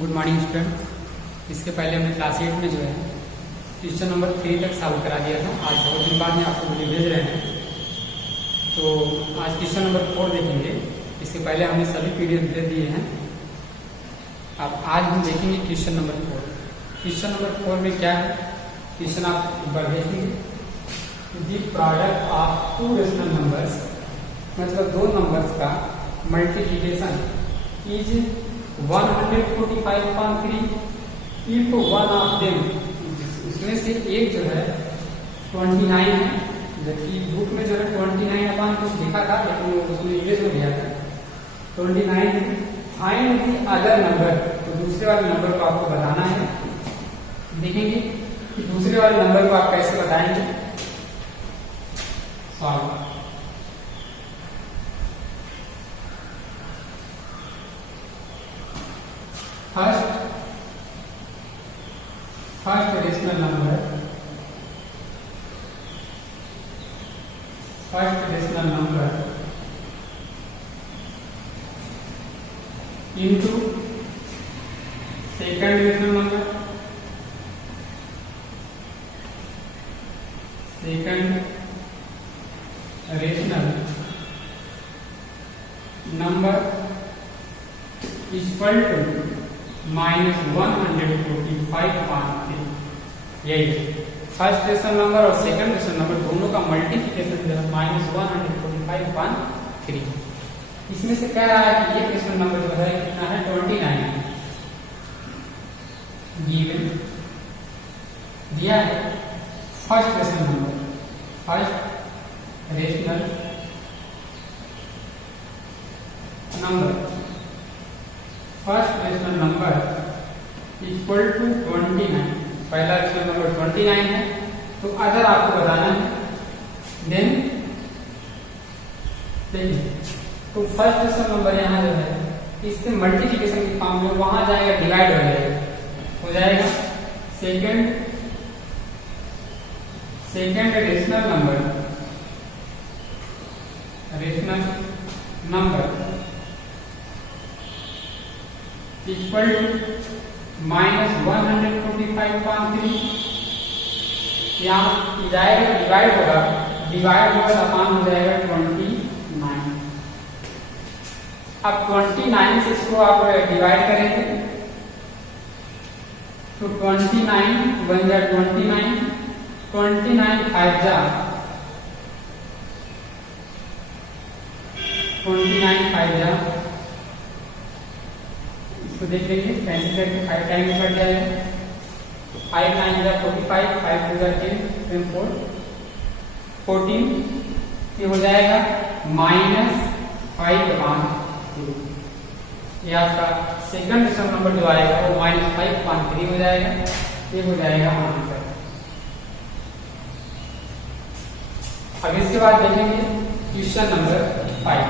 Good morning student. इसके पहले हमने क्लास 8 में जो है क्वेश्चन नंबर 3 तक सॉल्व करा दिया था। आज बहुत दिन बाद में आपको वीडियो भेज रहे हैं, तो आज क्वेश्चन नंबर 4 देखेंगे। इसके पहले हमने सभी पीडीएफ दे दिए हैं। अब आज हम देखेंगे क्वेश्चन नंबर 4। क्वेश्चन नंबर 4 में क्या है, क्वेश्चन आप एक बार देखेंगे। The product of two rational numbers, मतलब दो नंबर्स का multiplication is 145.3 if one of them, उसमें से एक जो है 29 है, जबकि बुक में जो है 29 अपन कुछ लिखा था, लेकिन वो उसमें इंग्लिश में दिया था 29। फाइंड द अदर नंबर, तो दूसरे वाले नंबर को आपको बताना है। देखेंगे कि दूसरे वाले नंबर को आप कैसे बताएंगे। Solve. First rational number, into second rational number, equal to -145.3। यही फर्स्ट रेशनल नंबर और सेकंड रेशनल नंबर दोनों का मल्टीप्लिकेशन जो है -145.3। इसमें से कह रहा है कि ये रेशनल नंबर जो है कितना है, 29 गिवन दिया है। First rational number equal to 29। पहला रेशनल नंबर 29 है, तो अदर आपको बताना है। देन देखिए, तो फर्स्ट रेशनल नंबर यहाँ जो है इससे मल्टीप्लिकेशन के फॉर्म में वहां जाएगा, डिवाइड हो जाएगा। Second rational number equal to -145.3। यहाँ जाएगा, डिवाइड होगा अपान हो जाएगा 29। अब 29 से इसको आप डिवाइड करेंगे तो 29 बन जाए 29 5 जा 29 5 जा। इसको देख लीजिए, कैंसिल करके 5 टाइम में कट जाएगा। 5 9 जा 45, 5 2 जा 10, 14। ये हो जाएगा -5/2। ये आपका सेकंड रेशनल नंबर जो आएगा वो -5/3 हो जाएगा। ये हो जाएगा आंसर। अब इसके बाद देखेंगे क्वेश्चन नंबर 5।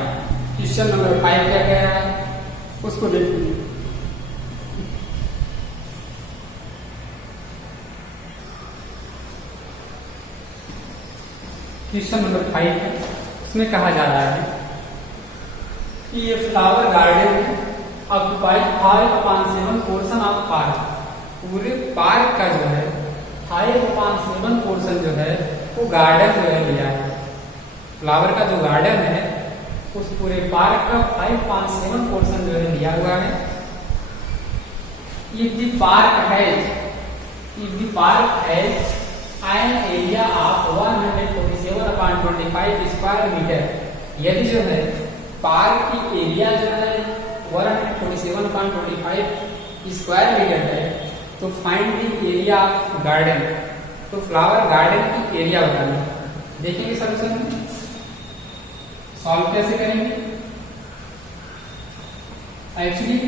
क्वेश्चन नंबर 5 क्या कह रहा है, उसको देखिए। क्वेश्चन नंबर 5 है, उसमें कहा जा रहा है कि ये flower garden occupies 5/7 portion of park. पूरे पार्क का जो है 5/7 पोर्शन जो है वो गार्डन जो है लिया है। फ्लावर का जो गार्डन है उस पूरे पार्क का 5/7 पोर्शन जो है लिया हुआ है। If the park has an area of 147/25 square metre, यदि जो है पार्क की एरिया जो है 147.25 स्क्वायर मीटर है, तो find the area of garden. तो फ्लावर गार्डन की एरिया बताना। देखेंगे सॉल्यूशन में, सॉल्व कैसे करेंगे। एक्चुअली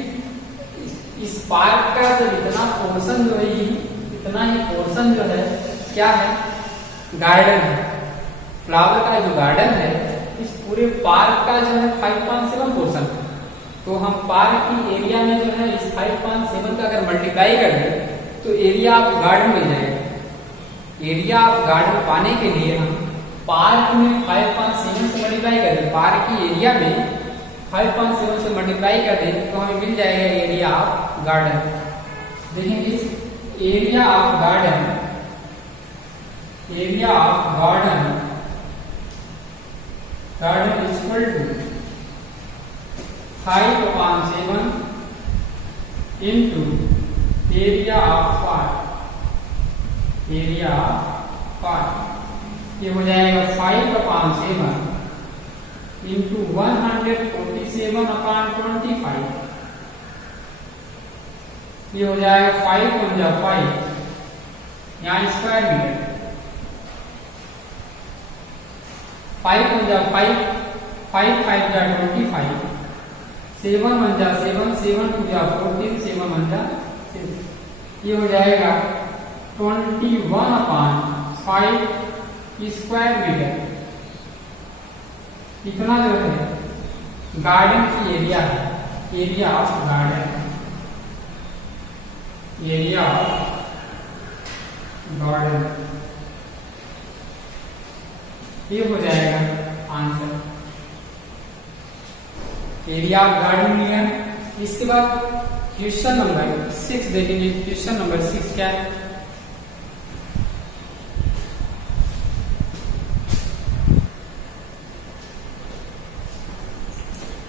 इस पार्क का जो इतना पोर्शन जो है, इतना ही पोर्शन जो है क्या है, गार्डन है। फ्लावर का जो गार्डन है इस पूरे पार्क का जो है 5/7 पोर्शन। तो हम पार्क की एरिया में जो है इस 5/7 का अगर मल्टीप्लाई कर दें तो एरिया ऑफ गार्डन मिल जाएगा। एरिया ऑफ गार्डन पाने के लिए हम पार्क में 5/7 से मल्टीप्लाई कर दें। पार्क की एरिया में 5.7 से मल्टीप्लाई कर दें तो हमें मिल जाएगा एरिया ऑफ गार्डन। देखेंगे area of garden is equal to 5/7 into area of part. ये हो जाएगा 5/7 इंटू 147/25। ये हो जाएगा 5 यहाँ स्क्वायर मीटर। 5 5 5 5 25, 7 1 7 7 2 14, 7 1 7। ये हो जाएगा 21/5 स्क्वायर मीटर। इतना जो है गार्डन की एरिया है, एरिया ऑफ गार्डन, ये हो जाएगा आंसर। एरिया ऑफ गार्डन लिया। इसके बाद क्वेश्चन नंबर 6 देखेंगे। क्वेश्चन नंबर 6 क्या है?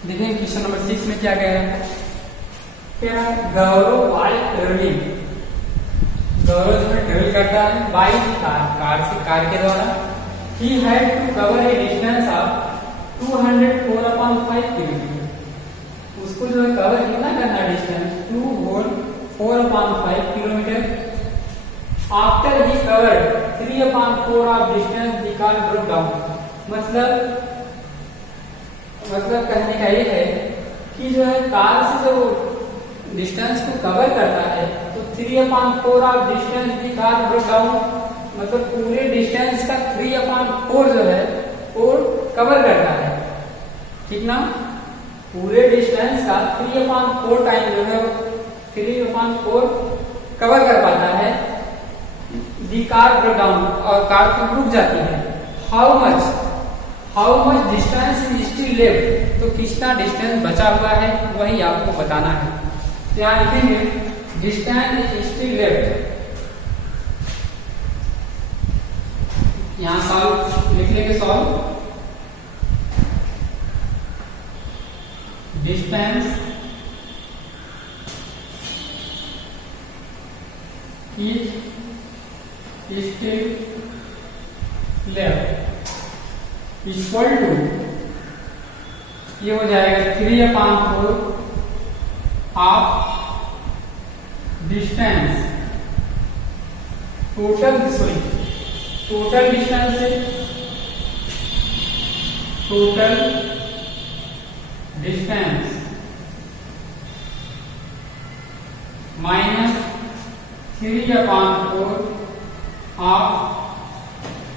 देखिए क्वेश्चन नंबर 6 में क्या कह रहा है? गौरव बाय ट्रेवलिंग, गौरव जो है ट्रेवल करता है बाय कार के द्वारा। He had to cover a distance of 204/5 kilometre. उसको जो है कवर कितना करना है distance? 204/5 kilometre. After he cover 3/4 of distance the car broke down. मतलब कहने का ये है कि जो है कार से जो डिस्टेंस को कवर करता है तो 3/4 of distance the car broke down, मतलब पूरे डिस्टेंस का 3/4 जो है वो कवर करता है। कितना? पूरे डिस्टेंस का 3/4 टाइम जो है 3/4 कवर कर पाता है। दी कार ब्रोक डाउन, और कार तो रुक जाती है। How much distance is still left, तो कितना डिस्टेंस बचा हुआ है वही आपको बताना है। तो यहाँ लिखेंगे डिस्टेंस इज स्टिल लेफ्ट। यहाँ सॉल्व लिख लेंगे। Solve distance is still left equal to, ये हो जाएगा 3/4 ऑफ डिस्टेंस टोटल डिस्टेंस है, total distance minus 3/4 of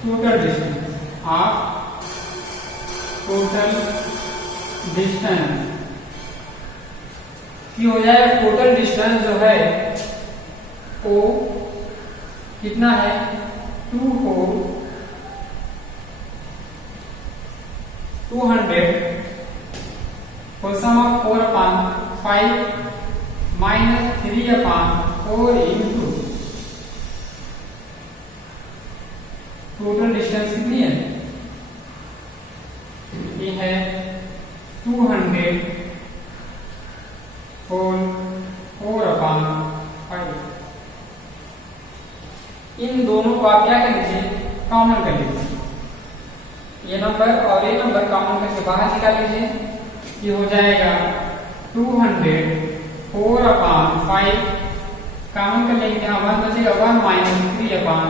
total distance की हो जाएगा। टोटल डिस्टेंस जो है वो कितना है? 200 for sum of 4/5 minus 3/4 into total distance कितनी है? ये है 200 4/5। इन दोनों को आप क्या कर लीजिए? कॉमन कर लीजिए। ये नंबर और ये नंबर कॉमन करके बाहर निकाल लीजिए। ये हो जाएगा 200 4/5 कॉमन कर लेंगे। यहाँ 1 बचेगा, 1 माइनस 3/4।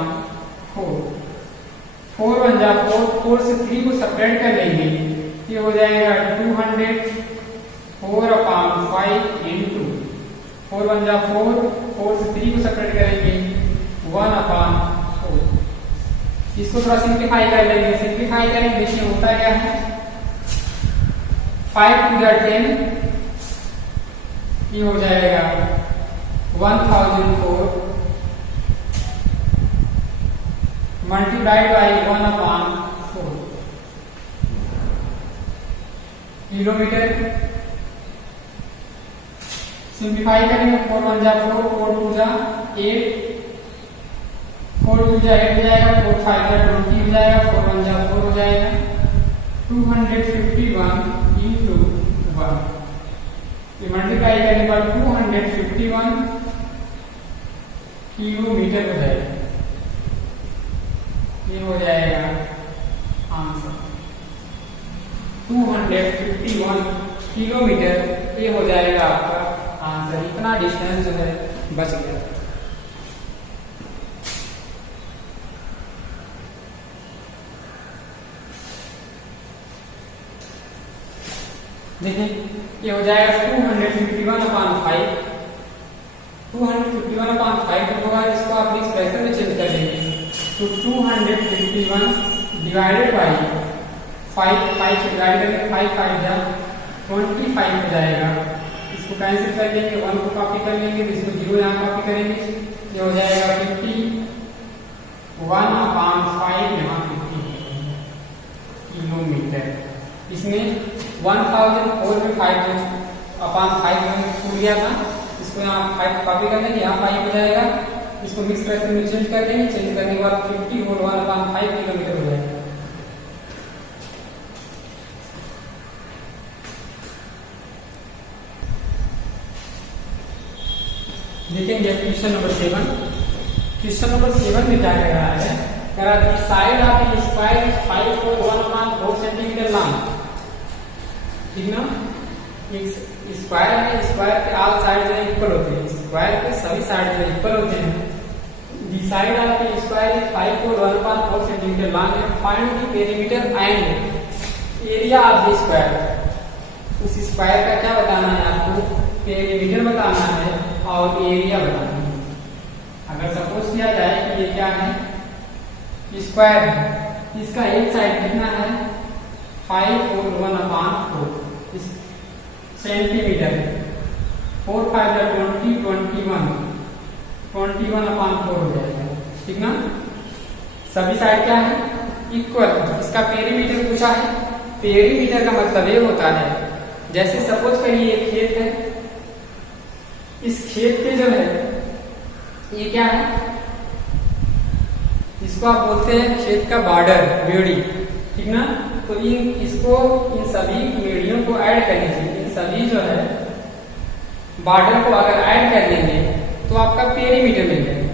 4 1 जा 4, 4 से 3 को सेपरेट कर लेंगे। ये हो जाएगा 200 4/5 इंटू 4 1 जा 4, 4 से 3 को सेपरेट करेंगे 1/4। इसको थोड़ा सिंप्लीफाई कर लेंगे। सिंप्लीफाई करेंगे इसमें होता क्या है? 5 2 जा 10, ये हो जाएगा 1004 मल्टीप्लाइड बाई 1/4। किलोमीटर। सिंप्लीफाई करेंगे 4 1 जा 4, 4 2 जा 8, 4 2 जा 8 हो जाएगा, 4 5 जा 20 हो जाएगा, 4 1 जा 4 हो जाएगा। 251 इंटू 1, ये मल्टीप्लाई करने पर 251 किलोमीटर हो जाएगा। ये हो जाएगा आंसर 251 किलोमीटर, ये हो जाएगा आपका आंसर। इतना डिस्टेंस जो है बच गया। देखिए ये हो जाएगा 251/5, 251/5 होगा। इसको आप एक्सप्रेशन में चेंज कर देंगे तो 251 डिवाइडेड बाई 5, 5 से डिवाइड करेंगे, 5 5 जा 25 हो जाएगा। इसको कैंसिल कर लेंगे, 1 को कॉपी कर लेंगे, इसको 0 यहाँ कॉपी करेंगे, ये हो जाएगा 51/5 यहाँ 50 किलोमीटर। इसमें 1004 में 5/5 छूट गया था, इसको यहाँ 5 कॉपी कर लेंगे, यहाँ 5 हो जाएगा। इसको मिक्स फ्रैक्शन में चेंज कर लेंगे, चेंज करने के बाद 50 और 1/5 किलोमीटर हो जाएगा। देखेंगे क्वेश्चन नंबर 7। क्वेश्चन नंबर 7 में क्या कह रहा है, कह रहा है side of the square is 5 और 1/4 सेंटीमीटर लॉन्ग। ठीक ना, एक स्क्वायर है, स्क्वायर के ऑल साइड इक्वल होते हैं, स्क्वायर के सभी साइड इक्वल होते हैं। The side of the square is 5 और 1/4 सेंटीमीटर लॉन्ग है। Find the perimeter and area of the square. उस स्क्वायर का क्या बताना है आपको, पेरीमीटर बताना है और एरिया बताना है। अगर सपोज किया जाए कि ये क्या है, स्क्वायर है, इसका एक साइड कितना है 5 और 1/4 सेंटीमीटर, 4 5 जा 20, 21/4 हो जाएगा। ठीक ना, सभी साइड क्या है इक्वल। इसका पेरीमीटर पूछा है। पेरीमीटर का मतलब ये होता है, जैसे सपोज करिए एक खेत है, इस खेत के जो है ये क्या है, इसको आप बोलते हैं खेत का बॉर्डर, बेड़ी। ठीक ना, तो इन सभी बेड़ियों को ऐड कर लीजिए। इन सभी जो है बॉर्डर को अगर ऐड कर देंगे तो आपका पेरीमीटर मिल जाएगा।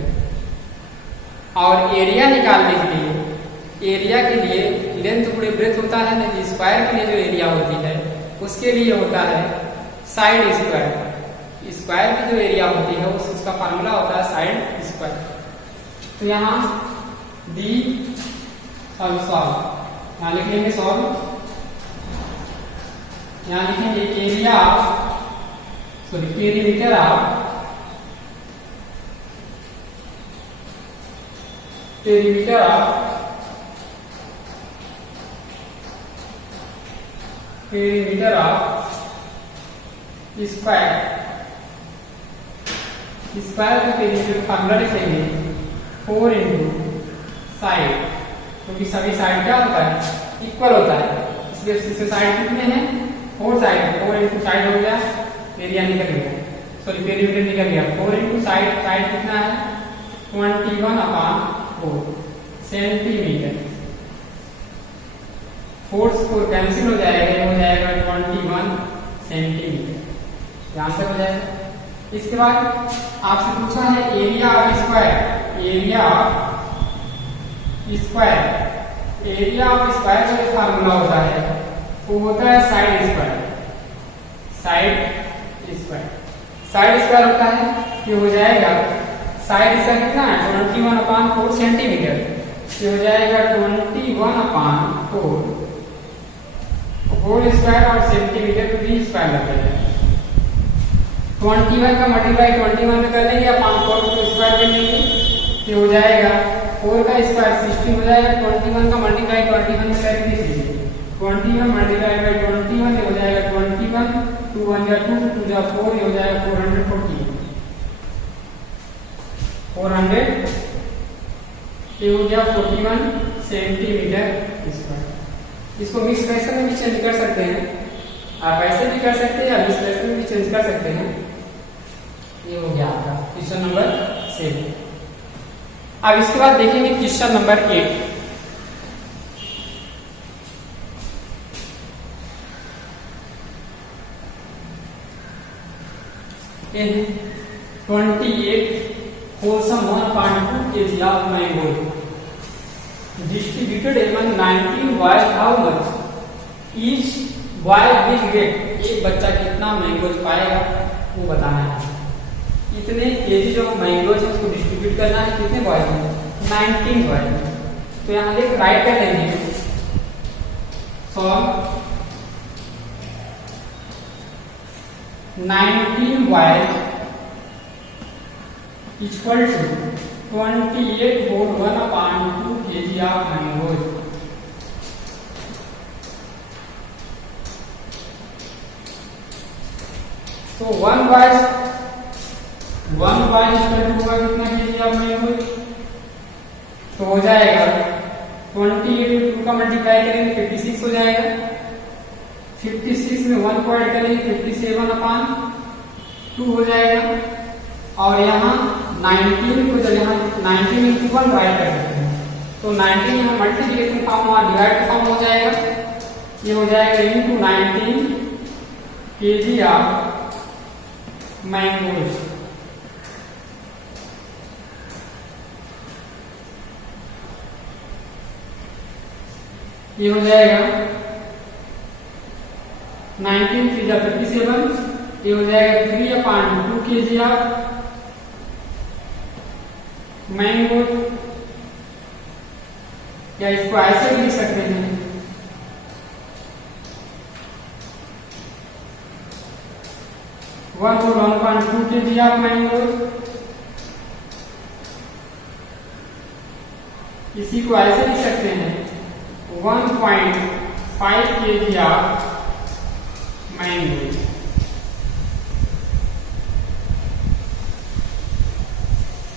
और एरिया निकालने के लिए, एरिया के लिए लेंथ गुणे ब्रेथ होता है ना, स्क्वायर के लिए जो एरिया होती है उसके लिए होता है साइड स्क्वायर। स्क्वायर की जो एरिया होती है उसका फार्मूला होता है साइड स्क्वायर। तो यहाँ दी सॉल्व यहाँ लिख लेंगे सॉल्व, यहाँ लिखेंगे area sorry perimeter of square. Square का पेरीमीटर फार्मूला लिखेंगे 4 इंटू साइड, क्योंकि सभी साइड क्या होता है इक्वल होता है, इसलिए इसके साइड कितने हैं 4 साइड, 4 इंटू साइड हो गया, एरिया निकल गया, सॉरी पेरीमीटर निकल गया। 4 इंटू साइड, साइड कितना है 21/4 सेंटीमीटर। 4 कैंसिल हो जाएगा, हो जाएगा 21 सेंटीमीटर, यहां से हो जाएगा। इसके बाद आपसे पूछा है area of square. Area of square का जो फार्मूला होता है वो होता है साइड स्क्वायर। साइड स्क्वायर होता है ये हो जाएगा, साइड स्क्वायर कितना है 21/4 सेंटीमीटर, ये हो जाएगा 21/4 होल स्क्वायर और सेंटीमीटर को भी स्क्वायर लगता है। 21 का मल्टीप्लाई 21 में कर लेंगे, 4 को स्क्वायर कर लेंगे, ये हो जाएगा 4 का स्क्वायर 60 हो जाएगा। 21 का मल्टीप्लाई 21 में कर दीजिए, 21 मल्टीप्लाई बाई 21 ये हो जाएगा 21, 2 1 जा 2, 2 जा 4, ये हो जाएगा 440, 400 ये हो गया 41 सेंटीमीटर स्क्वायर। इसको मिक्स फ्रैक्शन में भी चेंज कर सकते हैं, आप ऐसे भी कर सकते हैं या डिस्प्लेसमेंट भी चेंज कर सकते हैं। ये हो गया आपका क्वेश्चन नंबर 7। अब इसके बाद देखेंगे question number 8। in 28 wholesome 1.2 kg of mango distributed among 19 boys, how much each boy will get? एक बच्चा कितना मैंगोज पाएगा वो बताना है। इतने केजी जो मैंगोज है उसको डिस्ट्रीब्यूट करना है कितने बॉयज में? 19 बॉयज में। तो यहाँ देख राइट कर लेंगे solve 19 boys equal to 28 whole 1/2 kg of mangoes. तो one boy equal to होगा कितना kg of mangoes? तो हो जाएगा 28 में 2 का मल्टीप्लाई करेंगे 56 हो जाएगा। 56 में 1 को ऐड करेंगे 57/2 हो जाएगा। और यहाँ 19 को जब यहाँ 19 into 1 राइट कर सकते हैं तो 19 यहाँ मल्टीप्लिकेशन फॉर्म और डिवाइड फॉर्म हो जाएगा। ये हो जाएगा into 19 kg ऑफ मैंगोज। ये हो जाएगा 19 3 जा 57। ये हो जाएगा 3/2 kg ऑफ मैंगो। या इसको ऐसे भी लिख सकते हैं 1/2 kg ऑफ मैंगो। इसी को ऐसे लिख सकते हैं 1.5 kg ऑफ मैंगो।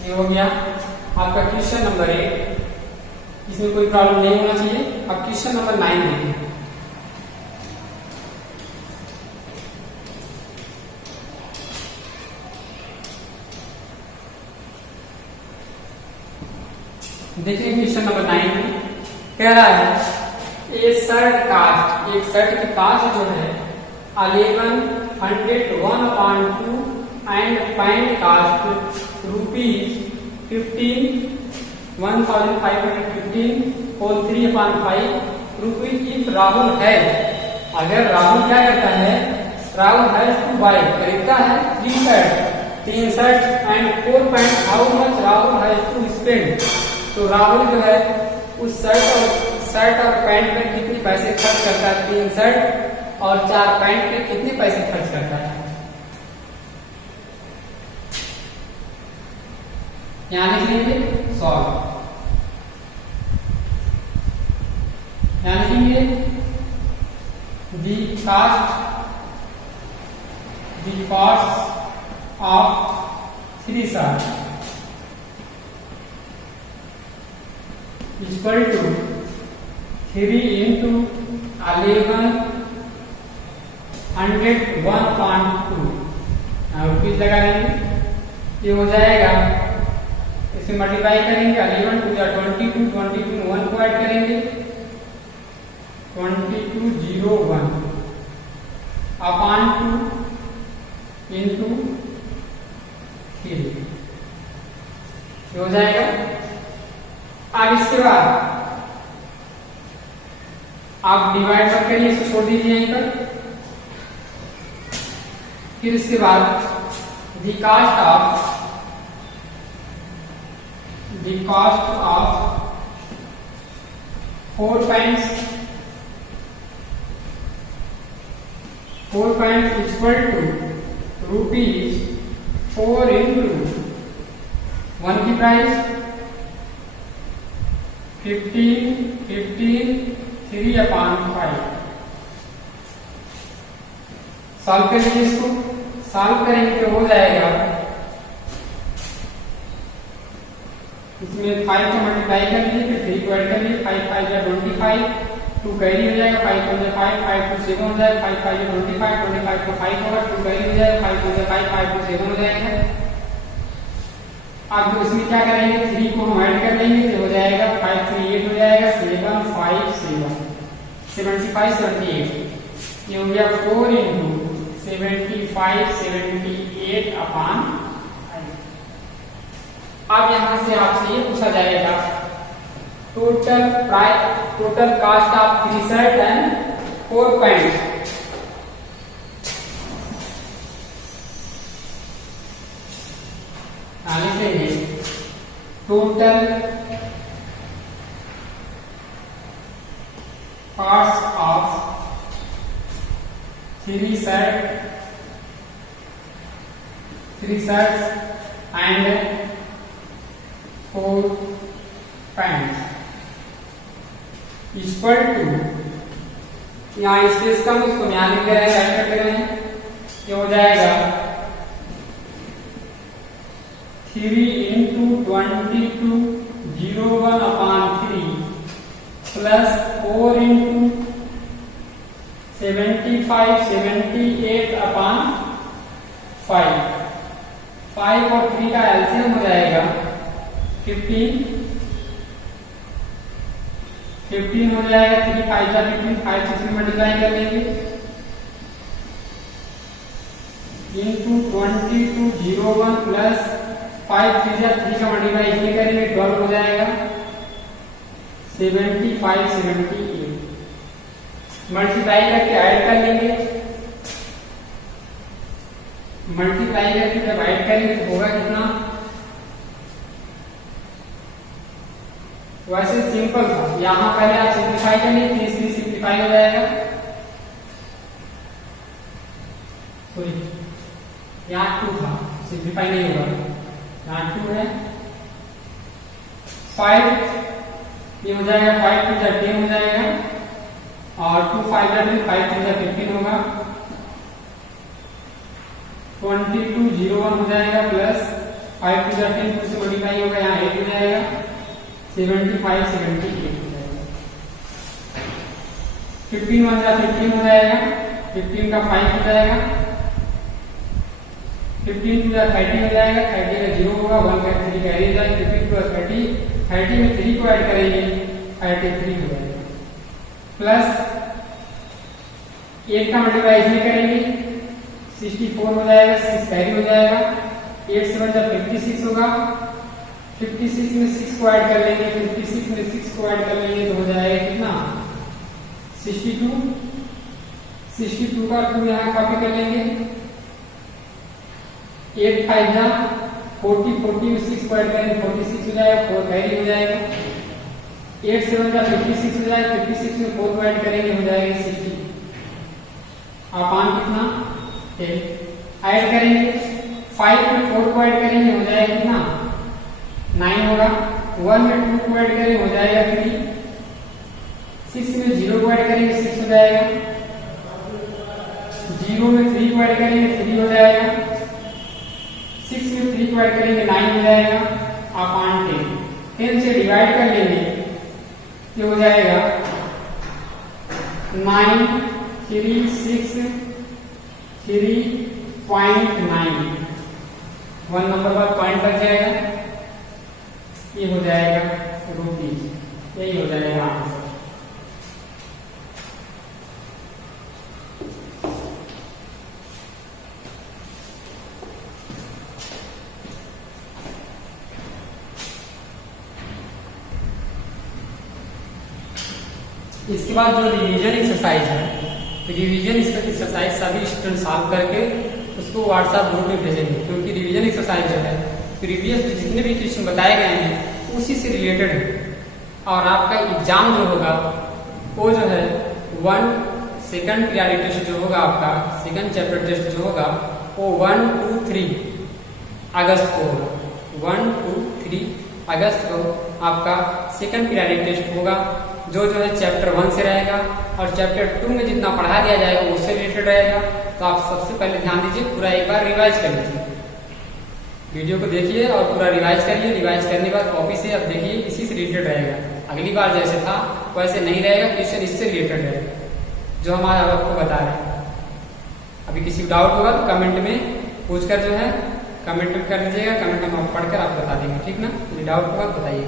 ये हो गया आपका क्वेश्चन नंबर 8। इसमें कोई प्रॉब्लम नहीं होना चाहिए। अब क्वेश्चन नंबर 9 देखिए। देखिए क्वेश्चन नंबर 9 में कह रहा है ए शर्ट कास्ट, एक शर्ट की कास्ट जो है 1100 1/2 एंड पैंट कास्ट ₹15,515 और 3/5 रुपीज। इफ राहुल है, अगर राहुल क्या करता है, राहुल हैज टू बाय, खरीदता है 3 shirt 3 shirt and 4 pant, how much Rahul has to spend. तो राहुल जो है उस शर्ट और पैंट में कितने पैसे खर्च करता है? 3 शर्ट और 4 पैंट में कितने पैसे खर्च करता है? यहां लिख लेंगे सॉल्व। यहां लिखेंगे the cost of 3 shirt equal to 3 into 1100 1/2 rupees लगा देंगे। ये हो जाएगा, इसे मल्टीप्लाई करेंगे 11 2 22 22 में 1 को ऐड करेंगे 2201 अपॉन 2 into 3 हो जाएगा। अब इसके बाद आप डिवाइड मत करिए, इसे छोड़ दीजिए यहीं पर। फिर इसके बाद the cost of 4 pants equal to ₹4 into 1 की प्राइस 15 3/5। सॉल्व कर लीजिए इसको। सॉल्व करेंगे तो हो जाएगा, इसमें 5 को मल्टीप्लाई कर लीजिए, फिर 3 को ऐड कर लीजिए, 5 5 25, 2 कैरी हो जाएगा, 5 को 5, 5 to 7 हो जाएगा, 5 5 25, 25 को 5 होगा, 2 कैरी हो जाएगा, 5 को 5, 5 to 7 हो जाएगा। अब जो इसमें क्या करेंगे, 3 को हम ऐड कर लेंगे तो हो जाएगा 5 3 8 हो जाएगा, 7 5 7 75 78। ये हो गया 4 into 75 78 अपॉन। अब यहां से आपसे ये पूछा जाएगा total cost of 3 shirt and 4 pant. लिखेंगे total cost of 3 shirts and 4 pants equal to, यहाँ स्पेस कम उसको यहाँ लिख रहे हैं, राइट कर रहे हैं, ये हो जाएगा 3 into 22 01 upon 3 plus 4 into 75 78 upon 5 और 3 का एलसीएम हो जाएगा 15 हो जाएगा, 3 5 जा 15, 5 से 3 मल्टीप्लाई कर लेंगे इनटू 22 01 प्लस 5 3 जा 3 का मल्टीप्लाई इसमें करेंगे 12 हो जाएगा 75 78। मल्टीप्लाई करके ऐड कर लेंगे, मल्टीप्लाई करके जब ऐड करेंगे तो होगा कितना, वैसे सिंपल था, यहां पहले आप सिंप्लीफाई कर लीजिए, 3 सिंप्लीफाई हो जाएगा, सॉरी यहाँ 2 था, सिंप्लीफाई नहीं होगा, यहाँ 2 है, 5 ये हो जाएगा, 5 2 10 हो जाएगा और 2 5 5 3 15 होगा, 22 01 हो जाएगा प्लस 5 2 10 2 से मल्टीप्लाई होगा, यहाँ 8 हो जाएगा 75 78 हो जाएगा, 15 1 जा 15 हो जाएगा, 15 का 5 हो जाएगा, 15 2 जा 30 हो जाएगा, 30 का 0 होगा, 1 का 3 कैरी हो जाएगा, 15 प्लस 30 में 3 को ऐड करेंगे 33 हो जाएगा, प्लस 8 का मल्टीप्लाई इसमें करेंगे 64 हो जाएगा, 6 कैरी हो जाएगा, 8 7 जा 56 होगा, 56 में 6 को ऐड कर लेंगे, 56 में 6 को ऐड कर लेंगे तो हो जाएगा कितना 62 का 2 यहाँ कॉपी कर लेंगे, 8 5 जा 40 में 6 को ऐड करेंगे 46 हो जाएगा, 4 कैरी हो जाएगा, 8 7 जा 56 हो जाएगा, 56 में 4 को ऐड करेंगे हो जाएगा 60, अपान कितना 10 ऐड करेंगे, 5 में 4 को ऐड करेंगे हो जाएगा कितना 9 होगा, 1 में 2 को ऐड करेंगे हो जाएगा 3, 6 में 0 को ऐड करेंगे 6 हो जाएगा, 0 में 3 को ऐड करेंगे 3 हो जाएगा, 6 में 3 को ऐड करेंगे 9 हो जाएगा, अपान 10 से डिवाइड कर लेंगे ये हो जाएगा 9 3 6 3.9, 1 नंबर पर पॉइंट लग जाएगा, ये हो जाएगा रुपीज, यही हो जाएगा आंसर। इसके बाद जो रिवीजन एक्सरसाइज है, रिवीजन एक्सरसाइज सभी स्टूडेंट सॉल्व करके उसको व्हाट्सएप ग्रुप में भेजेंगे, क्योंकि रिवीजन एक्सरसाइज जो है प्रीवियस जितने भी क्वेश्चन बताए गए हैं उसी से रिलेटेड है, और आपका एग्जाम जो होगा वो जो है 1 सेकंड पीरियड टेस्ट जो होगा, आपका सेकंड चैप्टर टेस्ट जो होगा वो 1 2 3 अगस्त को होगा, 1 2 3 अगस्त को आपका सेकंड पीरियड टेस्ट होगा, जो है चैप्टर 1 से रहेगा, और चैप्टर 2 में जितना पढ़ा दिया जाएगा उससे रिलेटेड रहेगा। तो आप सबसे पहले ध्यान दीजिए, पूरा एक बार रिवाइज कर लीजिए, वीडियो को देखिए और पूरा रिवाइज करिए, रिवाइज करने के बाद कॉपी से अब देखिए इसी से रिलेटेड रहेगा। अगली बार जैसे था वैसे नहीं रहेगा, क्वेश्चन इससे रिलेटेड रहेगा जो हम आज आपको बता रहे हैं। अभी किसी को डाउट होगा तो कमेंट में पूछकर जो है कमेंट कर दीजिएगा, कमेंट में हम पढ़कर आपको बता देंगे, ठीक ना? यदि डाउट होगा तो बताइए।